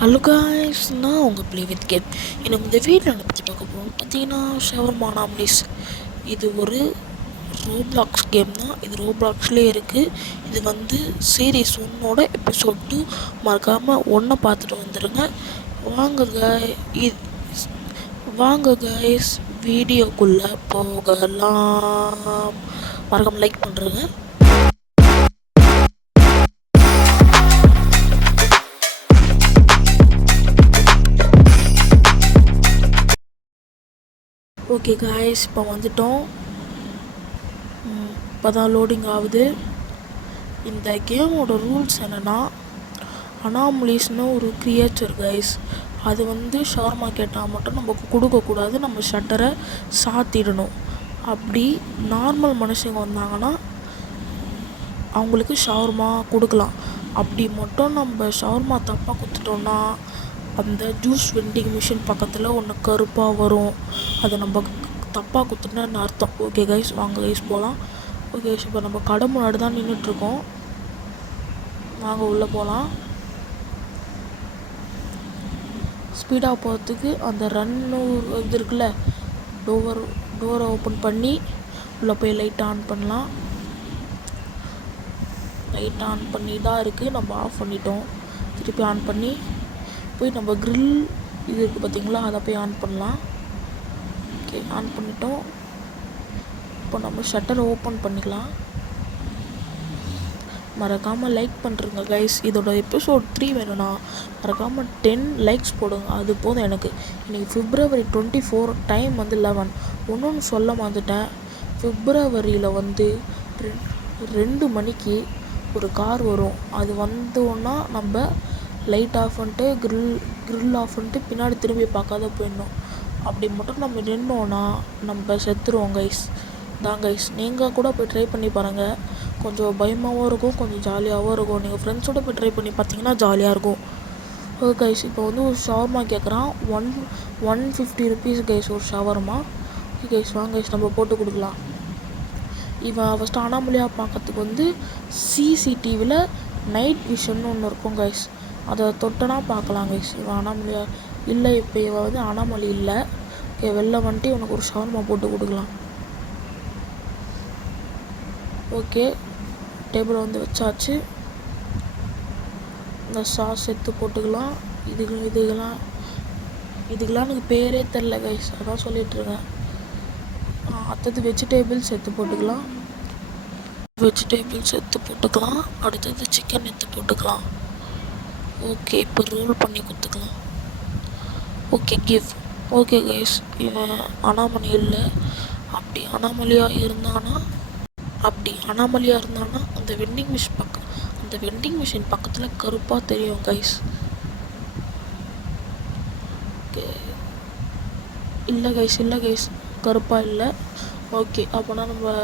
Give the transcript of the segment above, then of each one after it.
Hello guys, நான் உங்கள் play with game. எனக்கு இந்த வீட்டில் என்ன பற்றி பார்க்க போகிறோம் பார்த்தீங்கன்னா, ஷவர்மா நாம்லிஸ். இது ஒரு ரோப்ளாக்ஸ் கேம் தான். இது ரோப்ளாக்ஸ்லேயே இருக்குது. இது வந்து சீரீஸ் 1ஓட எபிசோட் 2. மறக்காமல் ஒன்றை பார்த்துட்டு வந்துடுங்க. வாங்க காய் இது வாங்க காய்ஸ், வீடியோக்குள்ளே போகலாம். மறக்காமல் லைக் பண்ணுறேங்க. ஓகே காய்ஸ், இப்போ வந்துட்டோம். இப்போ தான் லோடிங் ஆகுது. இந்த கேமோட ரூல்ஸ் என்னென்னா, அனாமலிஸ்னு ஒரு கிரியேச்சர் கைஸ். அது வந்து ஷவர்மா கேட்டால் மட்டும் நம்ம கொடுக்கக்கூடாது, நம்ம ஷட்டரை சாத்திடணும். அப்படி நார்மல் மனுஷங்க வந்தாங்கன்னா அவங்களுக்கு ஷவர்மா கொடுக்கலாம். அப்படி மட்டும் நம்ம ஷவர்மா தப்பாக கொடுத்துட்டோன்னா அந்த ஜூஸ் வெண்டிங் மிஷின் பக்கத்தில் ஒன்று கருப்பாக வரும். அதை நம்ம தப்பாக குத்துட்டோன்னு அர்த்தம். ஓகே கைஸ், வாங்க கைஸ் போகலாம். ஓகே கைஸ், இப்போ நம்ம கடை முன்னாடி தான் நின்றுட்டுருக்கோம். வாங்க உள்ளே போகலாம். ஸ்பீடாக போகிறதுக்கு அந்த ரன்னு இது இருக்குல்ல, டோரை ஓப்பன் பண்ணி உள்ளே போய் லைட் ஆன் பண்ணலாம். லைட் ஆன் பண்ணி தான் இருக்குது, நம்ம ஆஃப் பண்ணிட்டோம். திருப்பி ஆன் பண்ணி போய் நம்ம க்ரில் இது இருக்குது பார்த்திங்களா, அதை போய் ஆன் பண்ணலாம். ஓகே, ஆன் பண்ணிட்டோம். இப்போ நம்ம ஷட்டரை ஓப்பன் பண்ணிக்கலாம். மறக்காமல் லைக் பண்ணுறங்க கைஸ். இதோட எபிசோட் 3 வேணும்னா மறக்காமல் 10 லைக்ஸ் போடுங்க, அது போதும் எனக்கு. இன்றைக்கி February 24, டைம் வந்து 11. ஒன்று சொல்ல வந்துட்டேன். பிப்ரவரியில் வந்து 2 மணிக்கு ஒரு கார் வரும். அது வந்தோன்னா நம்ம லைட் ஆஃப் பண்ணிட்டு க்ரில் ஆஃப் பண்ணிட்டு பின்னாடி திரும்பி பார்க்காத போயிடணும். அப்படி மட்டும் நம்ம நின்னோன்னா நம்ம செத்துருவோம் கைஸ். தான் கைஸ், நீங்கள் கூட போய் ட்ரை பண்ணி பாருங்கள். கொஞ்சம் பயமாகவும் இருக்கும், கொஞ்சம் ஜாலியாகவும் இருக்கும். நீங்கள் ஃப்ரெண்ட்ஸோடு போய் ட்ரை பண்ணி பார்த்தீங்கன்னா ஜாலியாக இருக்கும். ஓகே கைஸ், இப்போ வந்து ஒரு ஷவர்மா கேட்குறான். 150 rupees கைஸ் ஒரு ஷவர்மா. ஓகே கைஸ், வாங்க கைஸ், நம்ம போட்டு கொடுக்கலாம். இவன் ஃபஸ்ட்டு அனாமலியாக பார்க்கறதுக்கு வந்து சிசிடிவியில் நைட் விஷன் ஒன்று இருக்கும் கைஸ். அதை தொட்டனா பார்க்கலாம் கைஸ். இவன் அனாமலியா இல்லை, இப்போ இவன் வந்து அனாமலி இல்லை. ஓகே, வெளில வந்துட்டு இவனுக்கு ஒரு ஷவர்மா போட்டு கொடுக்கலாம். ஓகே, டேபிள் வந்து வச்சாச்சு. இந்த சாஸ் எடுத்து போட்டுக்கலாம். இதுக்கெல்லாம் எனக்கு பேரே தெரில கைஸ், அதான் சொல்லிகிட்ருக்கேன். அடுத்தது வெஜிடேபிள்ஸ் எடுத்து போட்டுக்கலாம். அடுத்தது சிக்கன் எடுத்து போட்டுக்கலாம். ஓகே, இப்போ ரோல் பண்ணி கொடுத்துக்கலாம். Okay, give. ஓகே கைஸ், இவன் அனாமலி இல்லை. அப்படி அனாமலியாக இருந்தானா அந்த வெண்டிங் மிஷின் பக்கத்தில் கருப்பாக தெரியும் கைஸ். ஓகே, இல்லை கைஸ், கருப்பாக இல்லை. ஓகே, அப்போனா நம்ம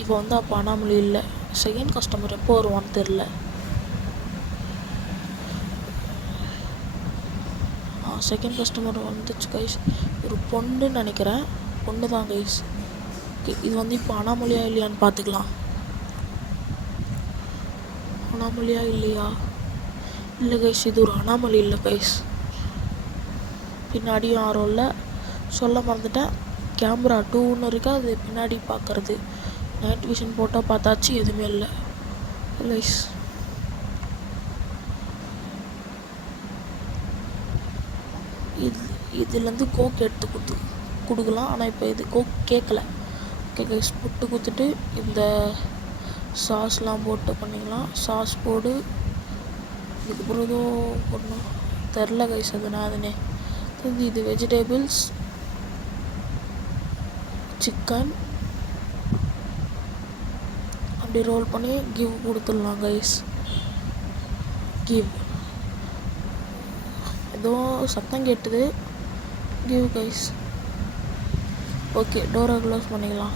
இப்போ வந்து அப்போ அனாமலி இல்லை. செகண்ட் கஸ்டமர் எப்போ வருவான்னு தெரில. செகண்ட் கஸ்டமர் வந்துச்சு கைஸ். ஒரு பொண்ணு நினைக்கிறேன், பொண்ணு தான் கைஸ். ஓகே, இது வந்து இப்போ அனாமலியா இல்லையான்னு பார்த்துக்கலாம். அனாமலியா இல்லையா? இல்லை கைஸ், இது ஒரு அனாமலி இல்லை கைஸ். பின்னாடியும் யாரும் இல்லை. சொல்ல மறந்துட்டேன், கேமரா 2 இருக்கா, அது பின்னாடி பார்க்குறது. நைட் விஷன் போட்டால் பார்த்தாச்சு, எதுவுமே இல்லை கைஸ். இதுலேருந்து கோக் எடுத்து கொடுக்கலாம். ஆனால் இப்போ இது கோக் கேட்கல. ஓகே கைஸ், புட்டு கொடுத்துட்டு இந்த சாஸ்லாம் போட்டு பண்ணிக்கலாம். சாஸ் போடு. இதுக்கப்புறம் ஏதோ ஒன்றும் தெரில கைஸ், அதுனே இது வெஜிடேபிள்ஸ், சிக்கன் அப்படி ரோல் பண்ணி கிவ் கொடுத்துடலாம் கைஸ். கிவ். ஏதோ சத்தம் கேட்டுது. Give guys. ஓகே, டோரை க்ளோஸ் பண்ணிக்கலாம்.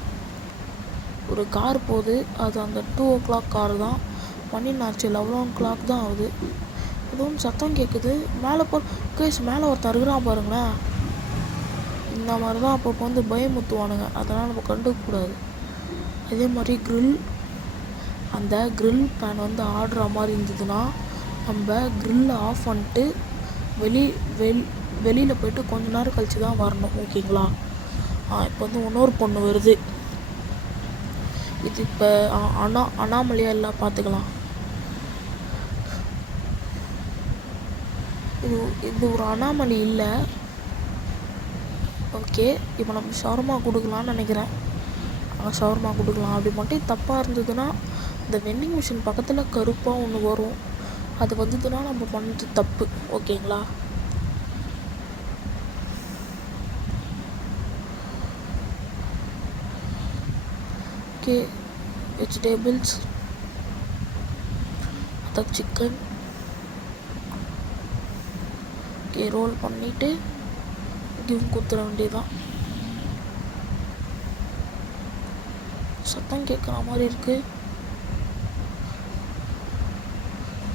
ஒரு கார் போகுது, அது அந்த 2 o'clock கார் தான். மணி நாச்சு 11 o'clock தான் ஆகுது. எதுவும் சத்தம் கேட்குது. மேலே கைஸ், மேலே ஒருத்தர் இருக்கிறான் பாருங்களேன். இந்த மாதிரி தான் அப்போ வந்து பயமுத்துவானுங்க, அதெல்லாம் நம்ம கண்டுக்கக்கூடாது. அதே மாதிரி அந்த க்ரில் பேன் வந்து ஆடுற மாதிரி இருந்ததுன்னா நம்ம க்ரில்லை ஆஃப் பண்ணிட்டு வெளி வெள் வெளியில் போய்ட்டு கொஞ்ச நேரம் கழித்து தான் வரணும். ஓகேங்களா? இப்போ வந்து இன்னொரு பொண்ணு வருது. இது இப்போ அனாமலியா எல்லாம் பார்த்துக்கலாம். இது ஒரு அனாமலி இல்லை. ஓகே, இப்போ நம்ம ஷவர்மா கொடுக்கலான்னு நினைக்கிறேன். ஷவர்மா கொடுக்கலாம். அப்படி மட்டும் தப்பாக இருந்ததுன்னா இந்த வெண்டிங் மிஷின் பக்கத்தில் கருப்பாக ஒன்று வரும். அது வந்ததுன்னா நம்ம பண்ணுறது தப்பு. ஓகேங்களா? ஓகே, வெஜிடபிள்ஸ், அதான் சிக்கன். ஓகே, ரோல் பண்ணிவிட்டு கிவ் கொடுத்துட வேண்டியதுதான். சத்தம் கேட்குற மாதிரி இருக்குது.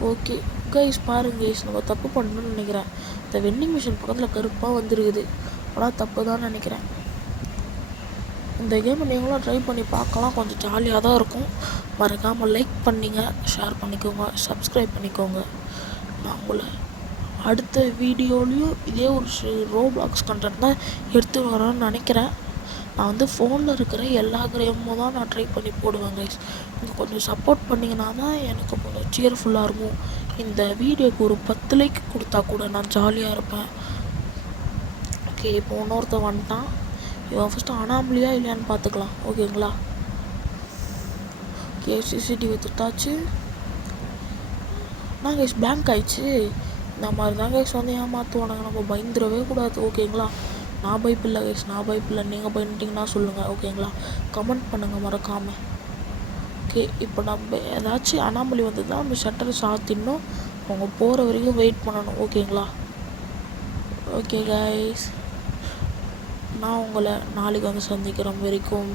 ஓகே கைஸ், பாருங்க கைஸ், நம்ம தப்பு பண்ணணும்னு நினைக்கிறேன். இந்த வெண்டிங் மிஷின் பக்கத்தில் கருப்பாக வந்துருக்குது. ஆனால் தப்பு தான் நினைக்கிறேன். இந்த கேமை நீங்களும் ட்ரை பண்ணி பார்க்கலாம். கொஞ்சம் ஜாலியாக தான் இருக்கும். மறக்காமல் லைக் பண்ணிங்க, ஷேர் பண்ணிக்கோங்க, சப்ஸ்கிரைப் பண்ணிக்கோங்க. நான் உங்களை அடுத்த வீடியோலையும் இதே ஒரு ரோப்ளாக்ஸ் கண்டென்ட் தான் எடுத்து வரேன்னு நினைக்கிறேன். நான் வந்து ஃபோனில் இருக்கிற எல்லா கேமும் தான் நான் ட்ரை பண்ணி போடுவேன் கைஸ். நீங்கள் கொஞ்சம் சப்போர்ட் பண்ணிங்கன்னா தான் எனக்கு கொஞ்சம் சியர்ஃபுல்லாக இருக்கும். இந்த வீடியோக்கு ஒரு 10 லைக் கொடுத்தா கூட நான் ஜாலியாக இருப்பேன். ஓகே, இப்போ இன்னொருத்தன் வந்துட்டான். இவன் ஃபஸ்ட்டு அனாமலியா இல்லையான்னு பார்த்துக்கலாம். ஓகேங்களா? ஓகே, சிசிடிவி எடுத்தாச்சு. நான் கைஸ் பிளாங்க் ஆயிடுச்சு. இந்த மாதிரி தான் கைஸ் வந்து ஏமாற்றுவானுங்க. நம்ம பயந்துடவே கூடாது. ஓகேங்களா? நான் பயப்பில்லை கைஸ், நான் பயப்பில்லை. நீங்கள் பயந்துட்டிங்கன்னா சொல்லுங்கள். ஓகேங்களா? கமெண்ட் பண்ணுங்கள் மறக்காமல். ஓகே, இப்போ நம்ம ஏதாச்சும் அனாமலி வந்ததுன்னா நம்ம ஷட்டரை சாத்திடணும். அவங்க போகிற வரைக்கும் வெயிட் பண்ணணும். ஓகேங்களா? ஓகே கைஸ், நான் உங்களை நாளைக்கு வந்து சந்திக்கிறேன். வரைக்கும்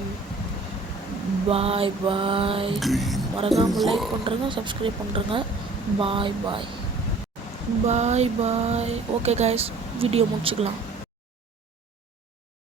பாய் பாய். மறக்காமல் லைக் பண்ணுறேங்க, சப்ஸ்கிரைப் பண்ணுறேங்க. பாய் பாய் பாய் பாய். ஓகே கைஸ், வீடியோ முடிச்சுக்கலாம்.